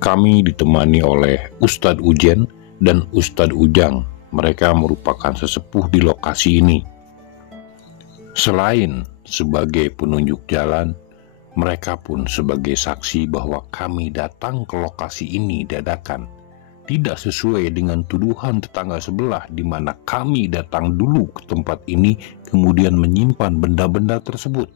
Kami ditemani oleh Ustadz Ujen dan Ustadz Ujang. Mereka merupakan sesepuh di lokasi ini. Selain sebagai penunjuk jalan, mereka pun sebagai saksi bahwa kami datang ke lokasi ini dadakan, tidak sesuai dengan tuduhan tetangga sebelah di mana kami datang dulu ke tempat ini kemudian menyimpan benda-benda tersebut.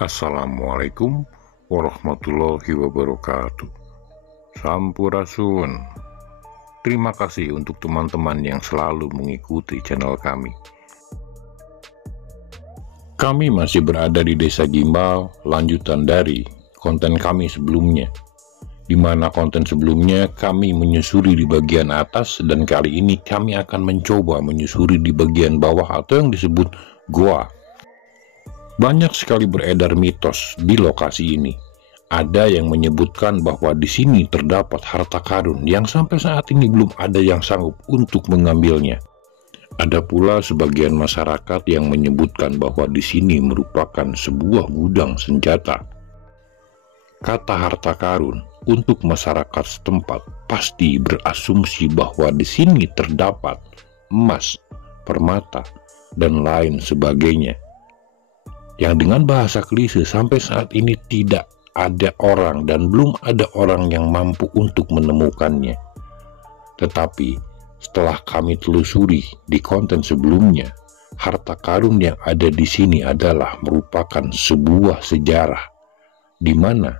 Assalamualaikum warahmatullahi wabarakatuh. Sampurasun. Terima kasih untuk teman-teman yang selalu mengikuti channel kami. Kami masih berada di Desa Gimbal, lanjutan dari konten kami sebelumnya, di mana konten sebelumnya kami menyusuri di bagian atas, dan kali ini kami akan mencoba menyusuri di bagian bawah atau yang disebut goa. Banyak sekali beredar mitos di lokasi ini. Ada yang menyebutkan bahwa di sini terdapat harta karun yang sampai saat ini belum ada yang sanggup untuk mengambilnya. Ada pula sebagian masyarakat yang menyebutkan bahwa di sini merupakan sebuah gudang senjata. Kata harta karun untuk masyarakat setempat pasti berasumsi bahwa di sini terdapat emas, permata, dan lain sebagainya. Yang dengan bahasa klise sampai saat ini tidak ada orang dan belum ada orang yang mampu untuk menemukannya. Tetapi setelah kami telusuri di konten sebelumnya, harta karun yang ada di sini adalah merupakan sebuah sejarah, di mana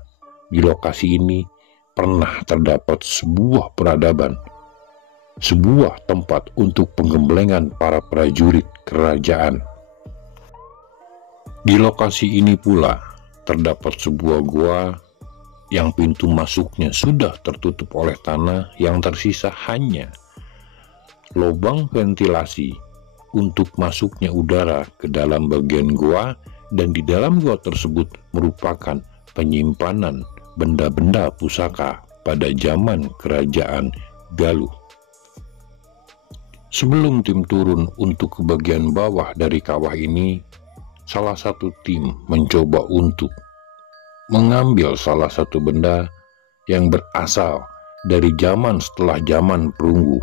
di lokasi ini pernah terdapat sebuah peradaban, sebuah tempat untuk penggemblengan para prajurit kerajaan. Di lokasi ini pula terdapat sebuah gua yang pintu masuknya sudah tertutup oleh tanah, yang tersisa hanya lubang ventilasi untuk masuknya udara ke dalam bagian gua, dan di dalam gua tersebut merupakan penyimpanan benda-benda pusaka pada zaman kerajaan Galuh. Sebelum tim turun untuk ke bagian bawah dari kawah ini, salah satu tim mencoba untuk mengambil salah satu benda yang berasal dari zaman setelah zaman perunggu.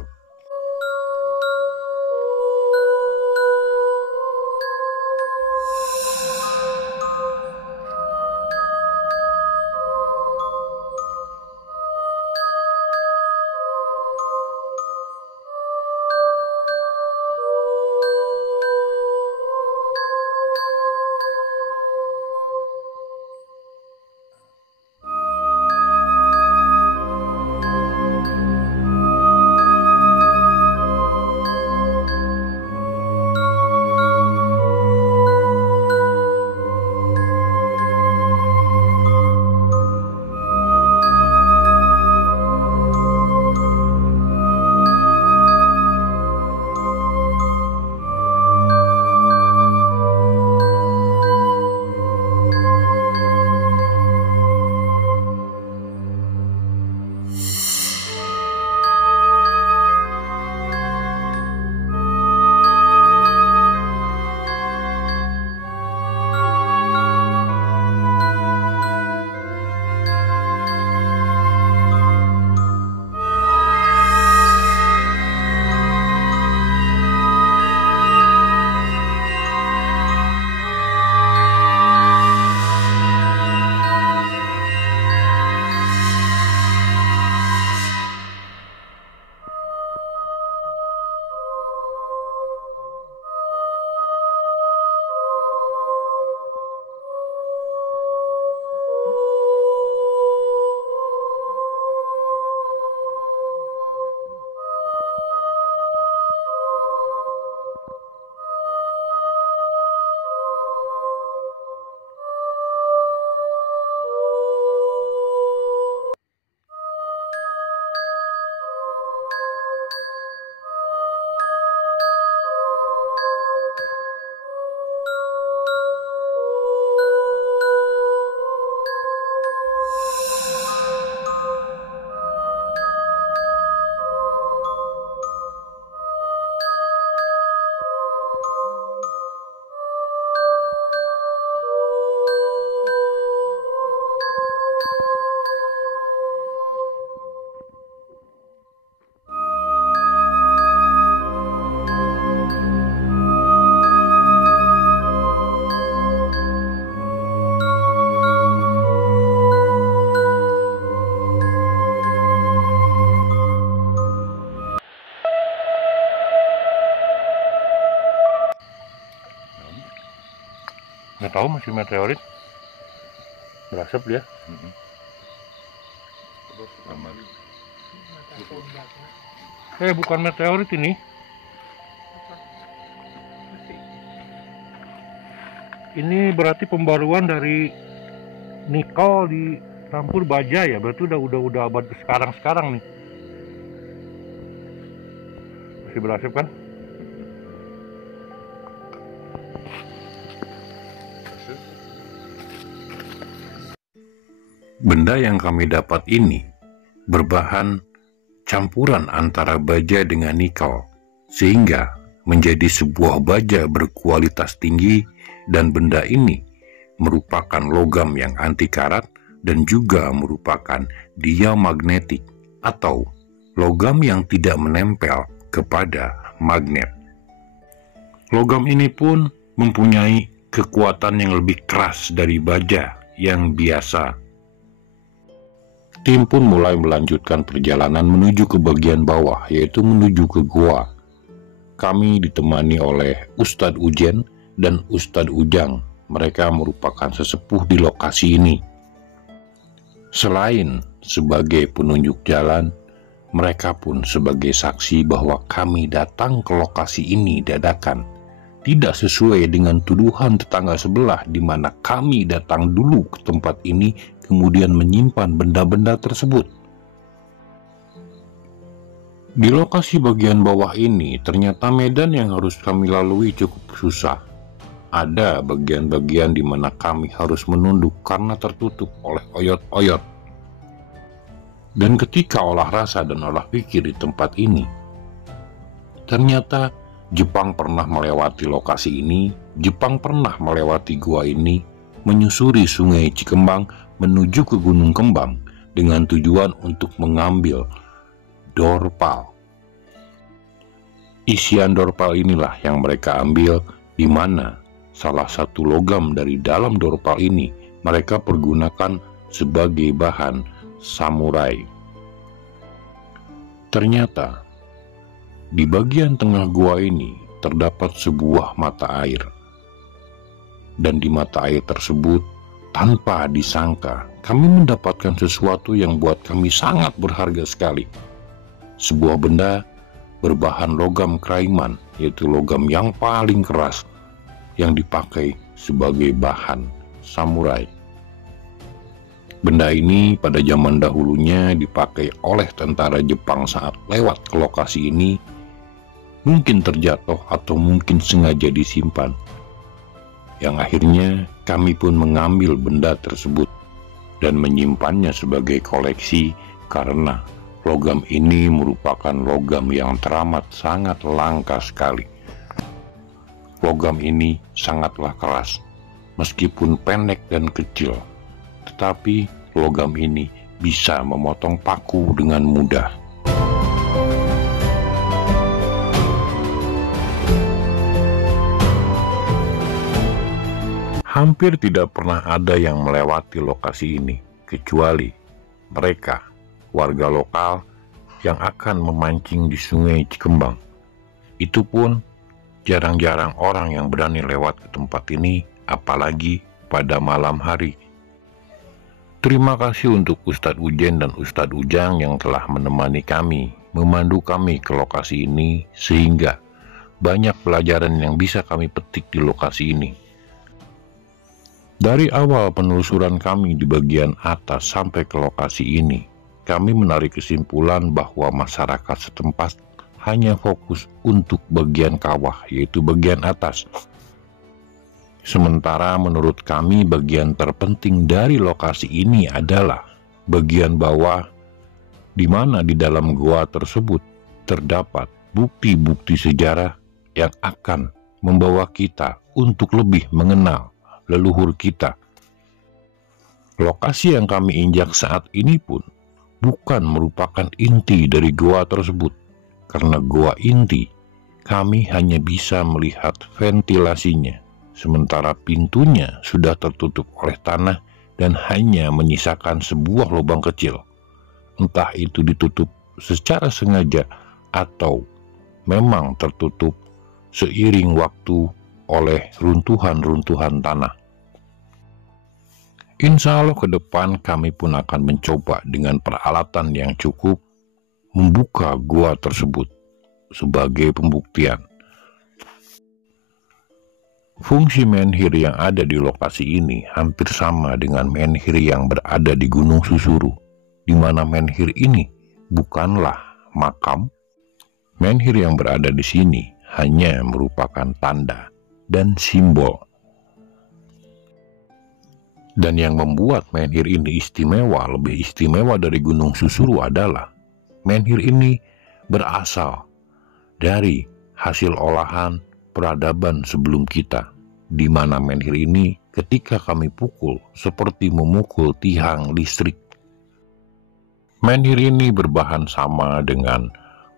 Nggak tahu, masih meteorit. Berasap dia. Bukan meteorit ini. Ini berarti pembaruan dari nikel dicampur baja ya. Berarti udah abad sekarang nih. Masih berasap kan? Benda yang kami dapat ini berbahan campuran antara baja dengan nikel, sehingga menjadi sebuah baja berkualitas tinggi, dan benda ini merupakan logam yang anti karat dan juga merupakan diamagnetik atau logam yang tidak menempel kepada magnet. Logam ini pun mempunyai kekuatan yang lebih keras dari baja yang biasa. Tim pun mulai melanjutkan perjalanan menuju ke bagian bawah, yaitu menuju ke gua. Kami ditemani oleh Ustadz Ujen dan Ustadz Ujang. Mereka merupakan sesepuh di lokasi ini. Selain sebagai penunjuk jalan, mereka pun sebagai saksi bahwa kami datang ke lokasi ini dadakan. Tidak sesuai dengan tuduhan tetangga sebelah di mana kami datang dulu ke tempat ini kemudian menyimpan benda-benda tersebut. Di lokasi bagian bawah ini ternyata medan yang harus kami lalui cukup susah. Ada bagian-bagian di mana kami harus menunduk karena tertutup oleh oyot-oyot. Dan ketika olah rasa dan olah pikir di tempat ini, ternyata Jepang pernah melewati lokasi ini, Jepang pernah melewati gua ini, menyusuri sungai Cikembang menuju ke Gunung Kembang dengan tujuan untuk mengambil dorpal. Isian dorpal inilah yang mereka ambil, di mana salah satu logam dari dalam dorpal ini mereka pergunakan sebagai bahan samurai. Ternyata di bagian tengah gua ini terdapat sebuah mata air. Dan di mata air tersebut, tanpa disangka, kami mendapatkan sesuatu yang buat kami sangat berharga sekali. Sebuah benda berbahan logam kraiman, yaitu logam yang paling keras, yang dipakai sebagai bahan samurai. Benda ini pada zaman dahulunya dipakai oleh tentara Jepang saat lewat ke lokasi ini, mungkin terjatuh atau mungkin sengaja disimpan. Yang akhirnya kami pun mengambil benda tersebut dan menyimpannya sebagai koleksi karena logam ini merupakan logam yang teramat sangat langka sekali. Logam ini sangatlah keras, meskipun pendek dan kecil, tetapi logam ini bisa memotong paku dengan mudah. Hampir tidak pernah ada yang melewati lokasi ini, kecuali mereka, warga lokal yang akan memancing di sungai Cikembang. Itu pun jarang-jarang orang yang berani lewat ke tempat ini, apalagi pada malam hari. Terima kasih untuk Ustadz Ujen dan Ustadz Ujang yang telah menemani kami, memandu kami ke lokasi ini, sehingga banyak pelajaran yang bisa kami petik di lokasi ini. Dari awal penelusuran kami di bagian atas sampai ke lokasi ini, kami menarik kesimpulan bahwa masyarakat setempat hanya fokus untuk bagian kawah, yaitu bagian atas. Sementara menurut kami bagian terpenting dari lokasi ini adalah bagian bawah, di mana di dalam gua tersebut terdapat bukti-bukti sejarah yang akan membawa kita untuk lebih mengenal leluhur kita. Lokasi yang kami injak saat ini pun bukan merupakan inti dari gua tersebut, karena gua inti kami hanya bisa melihat ventilasinya, sementara pintunya sudah tertutup oleh tanah dan hanya menyisakan sebuah lubang kecil. Entah itu ditutup secara sengaja atau memang tertutup seiring waktu oleh runtuhan-runtuhan tanah. Insya Allah ke depan kami pun akan mencoba dengan peralatan yang cukup membuka gua tersebut sebagai pembuktian. Fungsi menhir yang ada di lokasi ini hampir sama dengan menhir yang berada di Gunung Susuru, di mana menhir ini bukanlah makam. Menhir yang berada di sini hanya merupakan tanda dan simbol. Dan yang membuat menhir ini istimewa, lebih istimewa dari Gunung Susuru adalah menhir ini berasal dari hasil olahan peradaban sebelum kita, di mana menhir ini ketika kami pukul seperti memukul tiang listrik. Menhir ini berbahan sama dengan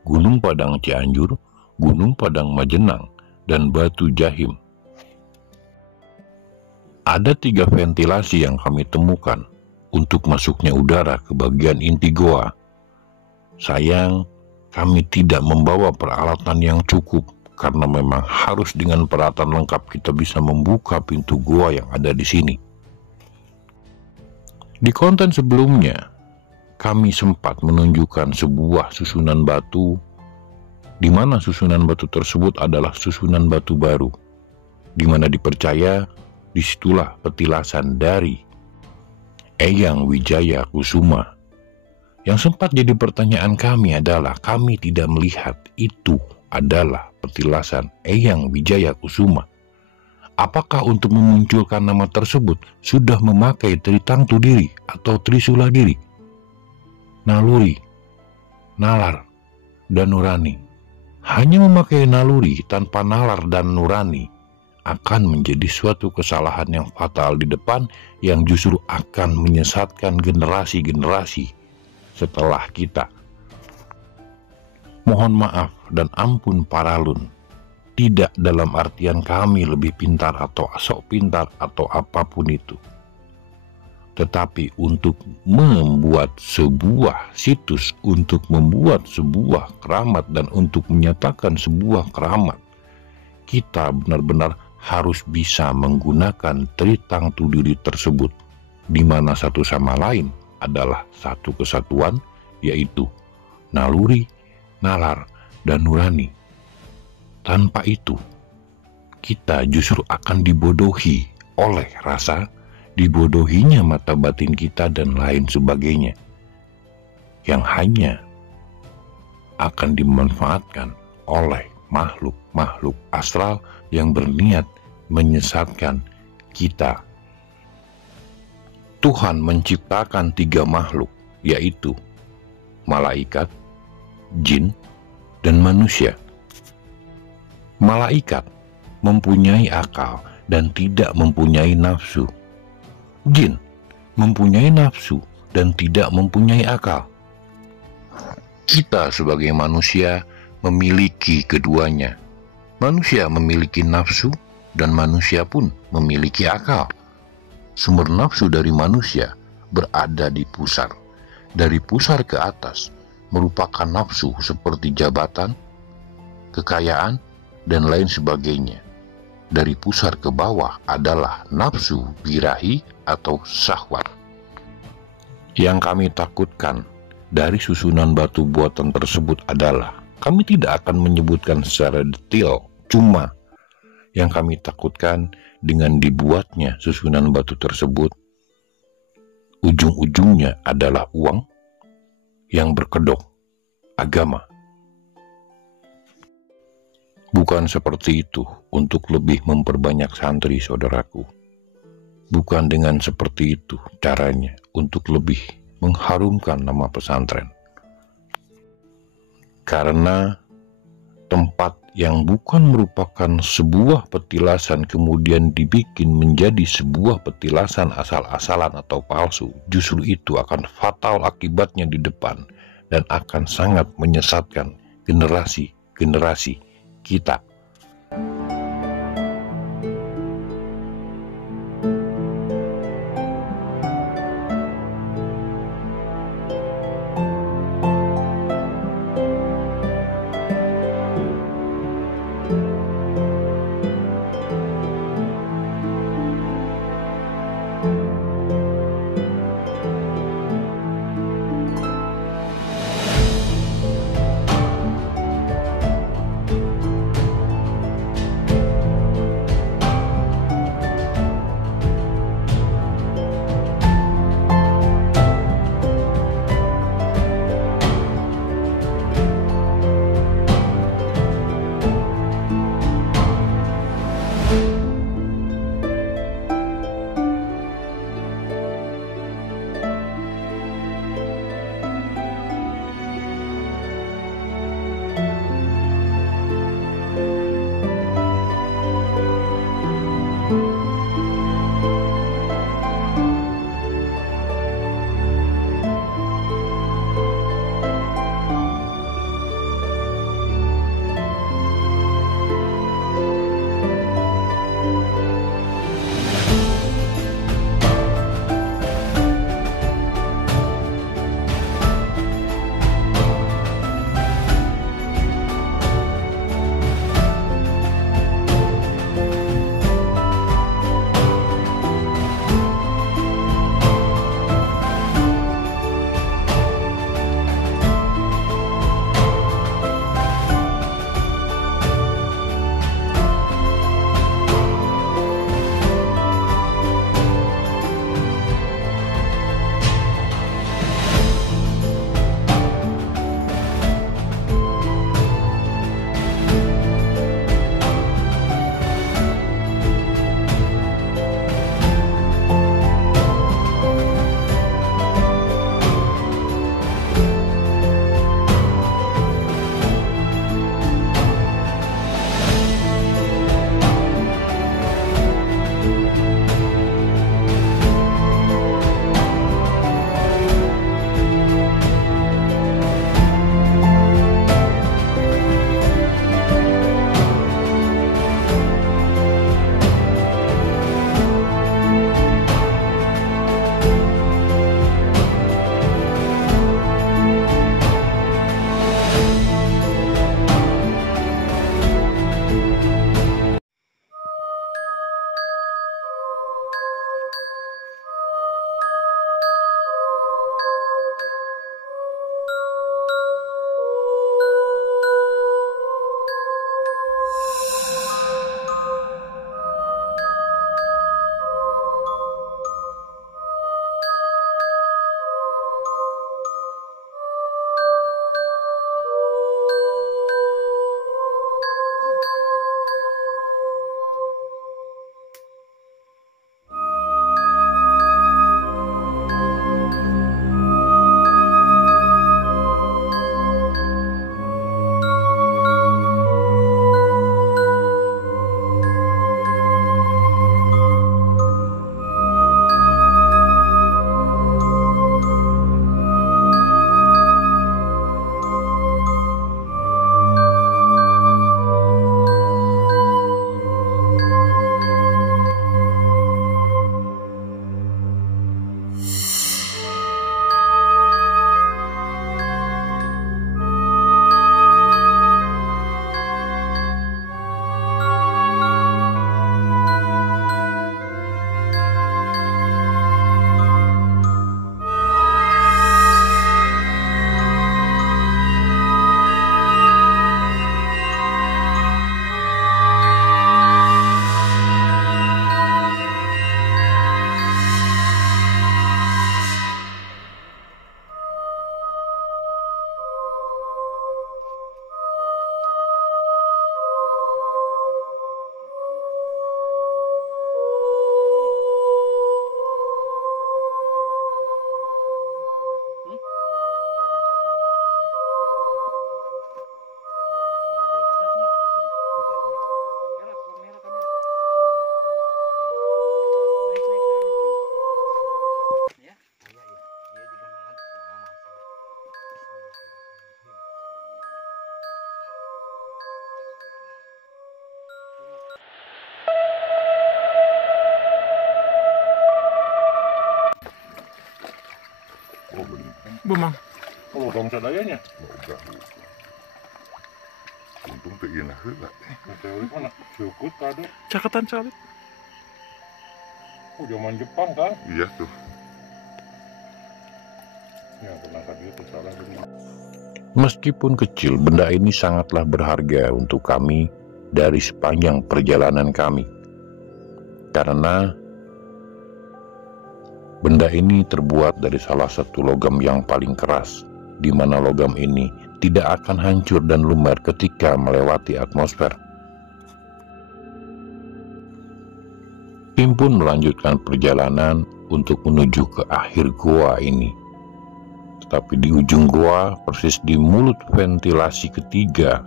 Gunung Padang Cianjur, Gunung Padang Majenang, dan Batu Jahim. Ada 3 ventilasi yang kami temukan untuk masuknya udara ke bagian inti goa. Sayang, kami tidak membawa peralatan yang cukup, karena memang harus dengan peralatan lengkap kita bisa membuka pintu goa yang ada di sini. Di konten sebelumnya, kami sempat menunjukkan sebuah susunan batu, di mana susunan batu tersebut adalah susunan batu baru, di mana dipercaya disitulah petilasan dari Eyang Wijaya Kusuma. Yang sempat jadi pertanyaan kami adalah kami tidak melihat itu adalah petilasan Eyang Wijaya Kusuma. Apakah untuk memunculkan nama tersebut sudah memakai Tritang Tudiri atau Trisula Diri, Naluri, Nalar, dan Nurani? Hanya memakai Naluri tanpa Nalar dan Nurani akan menjadi suatu kesalahan yang fatal di depan, yang justru akan menyesatkan generasi-generasi setelah kita. Mohon maaf dan ampun Paralun, tidak dalam artian kami lebih pintar atau sok pintar atau apapun itu, tetapi untuk membuat sebuah situs, untuk membuat sebuah keramat, dan untuk menyatakan sebuah keramat, kita benar-benar harus bisa menggunakan Tritang Tudiri tersebut, di mana satu sama lain adalah satu kesatuan, yaitu Naluri, Nalar, dan Nurani. Tanpa itu, kita justru akan dibodohi oleh rasa, dibodohinya mata batin kita, dan lain sebagainya, yang hanya akan dimanfaatkan oleh makhluk-makhluk astral yang berniat menyesatkan kita. Tuhan menciptakan 3 makhluk, yaitu malaikat, jin, dan manusia. Malaikat mempunyai akal dan tidak mempunyai nafsu. Jin mempunyai nafsu dan tidak mempunyai akal. Kita sebagai manusia memiliki keduanya. Manusia memiliki nafsu dan manusia pun memiliki akal. Sumber nafsu dari manusia berada di pusar. Dari pusar ke atas merupakan nafsu seperti jabatan, kekayaan, dan lain sebagainya. Dari pusar ke bawah adalah nafsu birahi atau syahwat. Yang kami takutkan dari susunan batu buatan tersebut adalah, kami tidak akan menyebutkan secara detail, cuma yang kami takutkan dengan dibuatnya susunan batu tersebut, ujung-ujungnya adalah uang yang berkedok agama. Bukan seperti itu untuk lebih memperbanyak santri, saudaraku. Bukan dengan seperti itu caranya untuk lebih mengharumkan nama pesantren. Karena tempat yang bukan merupakan sebuah petilasan kemudian dibikin menjadi sebuah petilasan asal-asalan atau palsu, justru itu akan fatal akibatnya di depan dan akan sangat menyesatkan generasi-generasi kita. Bemang. Oh, dong sadayanya. Udah. Untung teh ieu heula. Teori mana? Cukup tadi. Caketan salib. Oh, zaman Jepang kan? Iya tuh. Ya, pernah tadi itu salah benar. Meskipun kecil, benda ini sangatlah berharga untuk kami dari sepanjang perjalanan kami. Karena benda ini terbuat dari salah satu logam yang paling keras, di mana logam ini tidak akan hancur dan lumer ketika melewati atmosfer. Tim pun melanjutkan perjalanan untuk menuju ke akhir gua ini. Tetapi di ujung gua, persis di mulut ventilasi ketiga,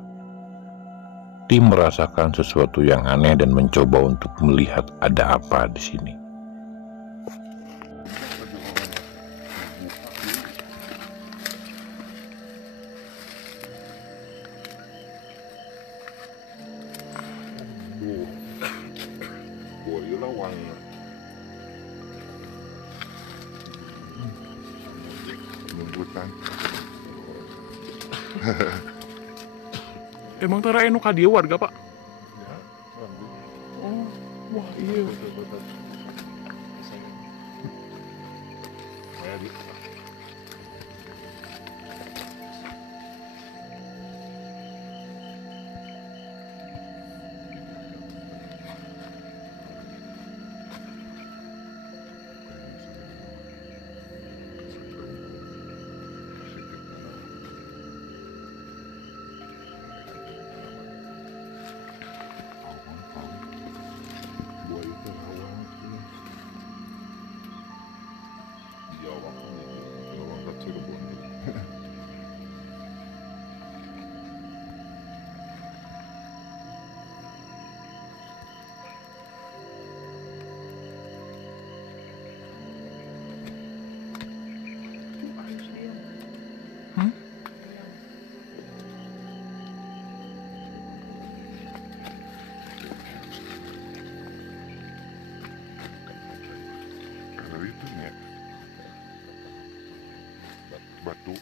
tim merasakan sesuatu yang aneh dan mencoba untuk melihat ada apa di sini. Gua ieu lawang. Nunggutan. Emang tara enu ka dieu warga, Pak? Ya, Oh, wah iya. Gua itu lawang. Lawang ke Cirebon. Hmm? Kalau itu nya batu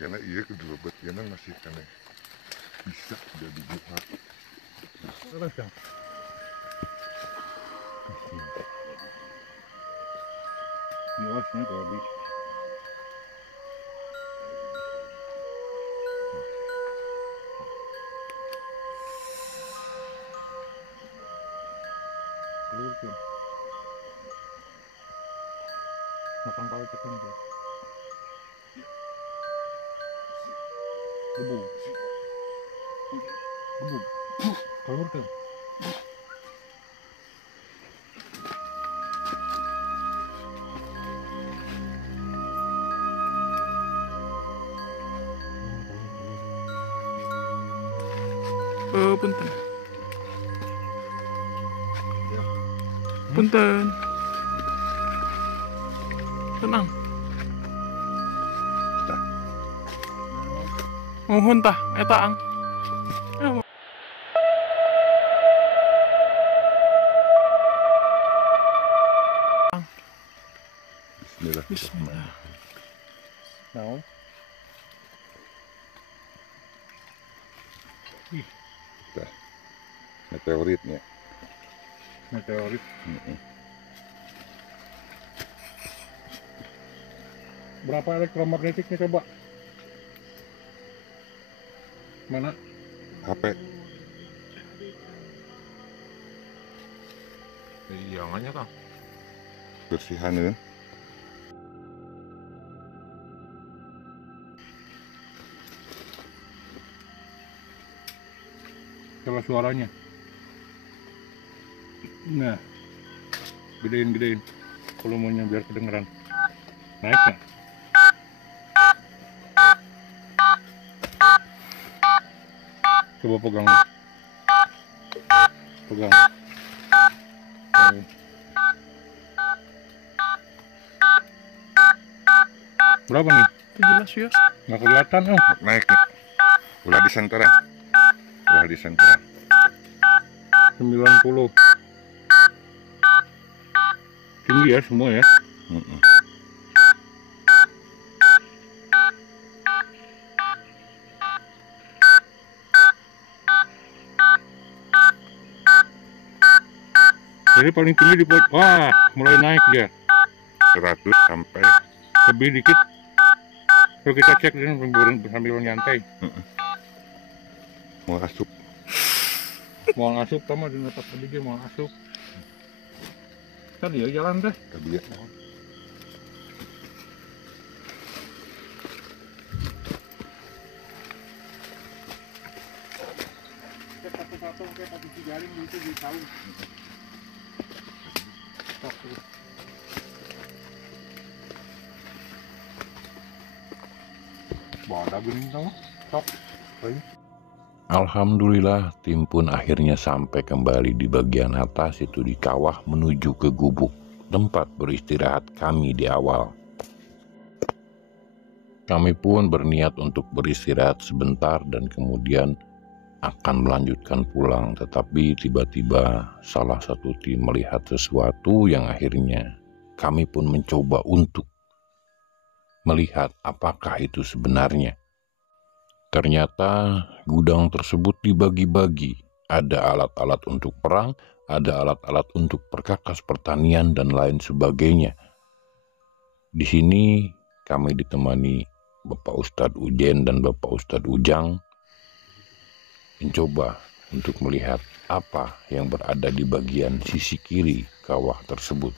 karena iya kedua karena masih kena bisa jadi buah. Terus kan? Yosnya tadi. Keluarkan. Makan kau cekan tuh. Gebu. Gebu. Keluarkan. Punten. Punten. Tenang. Mohon tah, eta ang. Bismillah. Bismillah. Naon? Meteoritnya. Meteorit. Berapa elektromagnetiknya coba? Mana? HP. Iya, nganya Kang. Bersihaneun. Coba suaranya. Nah, gedein volumenya biar kedengeran. Naik nggak? Coba pegang. Pegang. Oke. Berapa nih? Jelas ya. Nggak kelihatan, Om. Naik nih. Ulah di senteran. Ulah di senteran. 90. Tinggi ya semua ya. Jadi paling tinggi di pojok. Wah, mulai naik dia. 100 sampai Lebih dikit. Kalau kita cek dia sambil nyantai. mau asup. Mau ngasup sama di letak tadi dia mau ngasup. Tadi ya jalan deh. Tadi ya. Satu-satu kayak posisi jaring gitu di tahun. Bawa gini tau. Stop. Alhamdulillah, tim pun akhirnya sampai kembali di bagian atas itu di kawah menuju ke gubuk, tempat beristirahat kami di awal. Kami pun berniat untuk beristirahat sebentar dan kemudian akan melanjutkan pulang, tetapi tiba-tiba salah satu tim melihat sesuatu yang akhirnya kami pun mencoba untuk melihat apakah itu sebenarnya. Ternyata gudang tersebut dibagi-bagi, ada alat-alat untuk perang, ada alat-alat untuk perkakas pertanian dan lain sebagainya. Di sini kami ditemani Bapak Ustadz Ujen dan Bapak Ustadz Ujang mencoba untuk melihat apa yang berada di bagian sisi kiri kawah tersebut.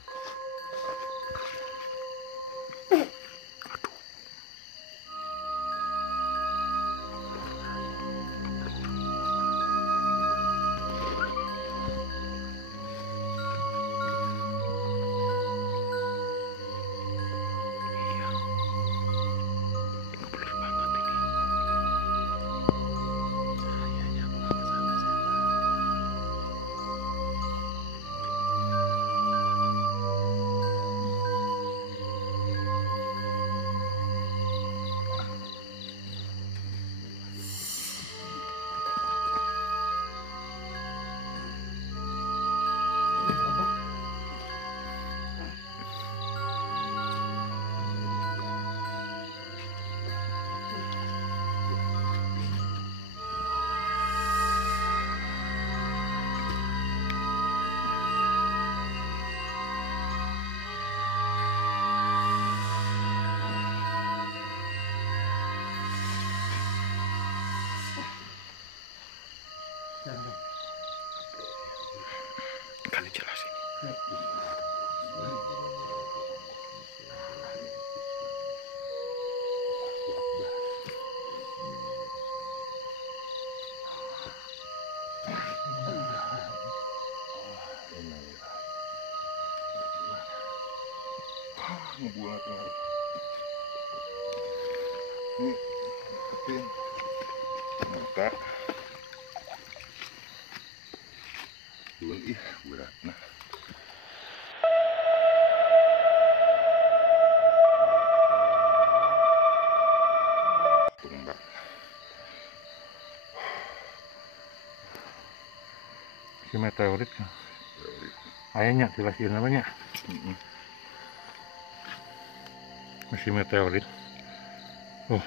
Kan dijelasin. Ngebuat ini deketin mata belum berat nah tumbak Si meteorit. Ayahnya jelasin namanya. Masih meteorit. Oh.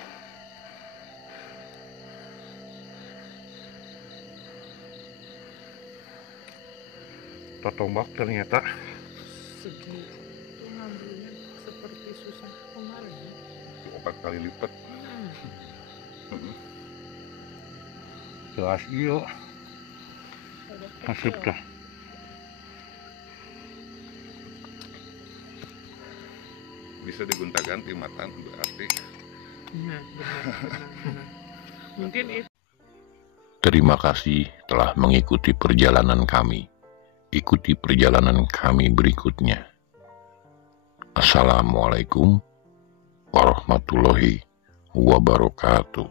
Tombak ternyata. Segitu ngambilnya seperti susah kemarin. 4 kali lipat. Jelas iyo. Masuk dah. Bisa digonta-ganti matan berarti. Nah, benar. Mungkin itu. Terima kasih telah mengikuti perjalanan kami. Ikuti perjalanan kami berikutnya. Assalamualaikum warahmatullahi wabarakatuh.